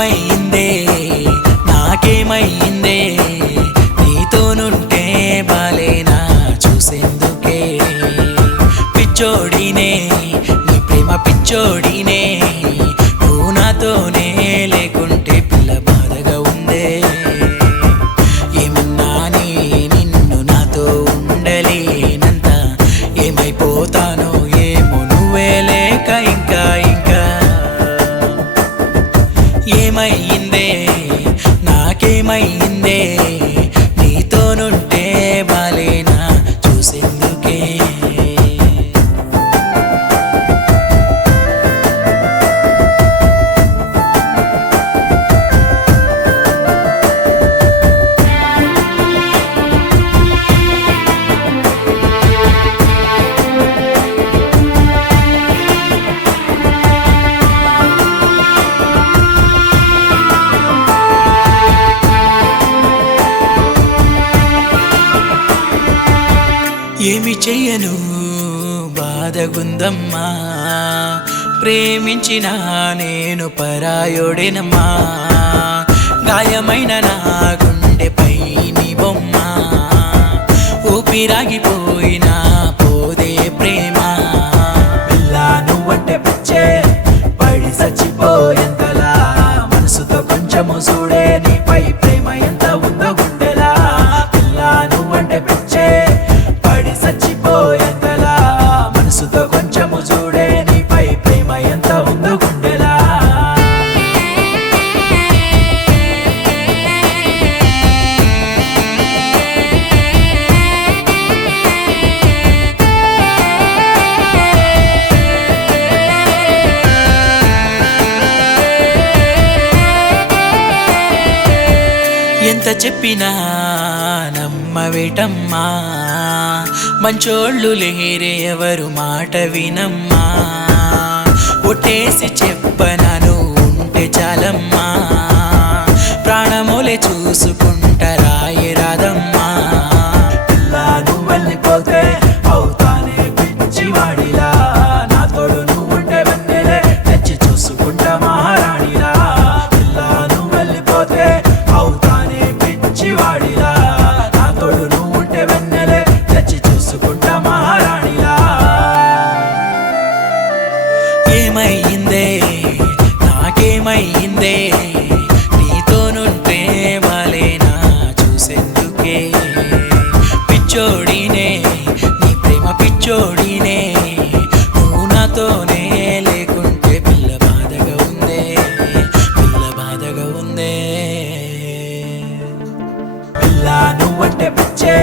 ఏమైందే నాకేమైందే నీతోనుంటే బాలేనా చూసేందుకే పిచ్చోడినే నీ ప్రేమ పిచ్చోడినే నువ్వు నాతోనే లేకుంటే పిల్ల బాధగా ఉందే ఏమన్నానే నిన్ను నాతో ఉండలేనంత ఏమైపోతానో ఏమో నువ్వే లేక ఇంకా ఇంకా ఏమైందే నాకేమైందే నీతోనుంటే బాలేనా చూసేందుకే ఏమి చెయ్యను బాధగుందమ్మా ప్రేమించిన నేను పరాయోడేనమ్మా గాయమైన నా గుండెపై నీ బొమ్మ ఊపిరాగిపోయినా పోదే ప్రేమ పిల్లా నువ్వంటే పిచ్చే పడి చచ్చిపోయేంతలా మనసుతో కొంచెము చూడే నీపై ప్రేమ ఎంత ఉందో గుండెలా పిల్లా నువ్వంటే పిచ్చే చచ్చిపోయేంతలా మనసుతో కొంచెము చూడే నీపై ప్రేమ ఎంత ఉందో గుండెలా ఎంత చెప్పినా నమ్మవేటమ్మా మంచోళ్ళు లేరే ఎవరు మాట వినమ్మా ఒట్టేసి చెప్పనను ఉంటే చాలమ్మా ప్రాణమోలే చూసుకుంటారాయే రాదమ్మా పిల్లా నువ్వు వెళ్ళిపోతే అవుతానే పిచ్చివాడిలా నా తోడు నువ్వుంటే వెన్నెలే తెచ్చి చూసుకుంటా మహారాణిలా పిల్లా నువ్వు వెళ్ళిపోతే అవుతానే పిచ్చివాడిలా నా తోడు నువ్వుంటే వెన్నెలే తెచ్చి చూసుకుంటా మహారాణిలా ఏమైందే నాకేమైందే నీతోనుంటే బాలేనా చూసేందుకే పిచ్చోడినే నీ ప్రేమ పిచ్చోడినే నువ్వు నాతోనే లేకుంటే పిల్ల బాధగా ఉందే పిల్ల బాధగా ఉందే పిల్ల నువ్వంటే పిచ్చే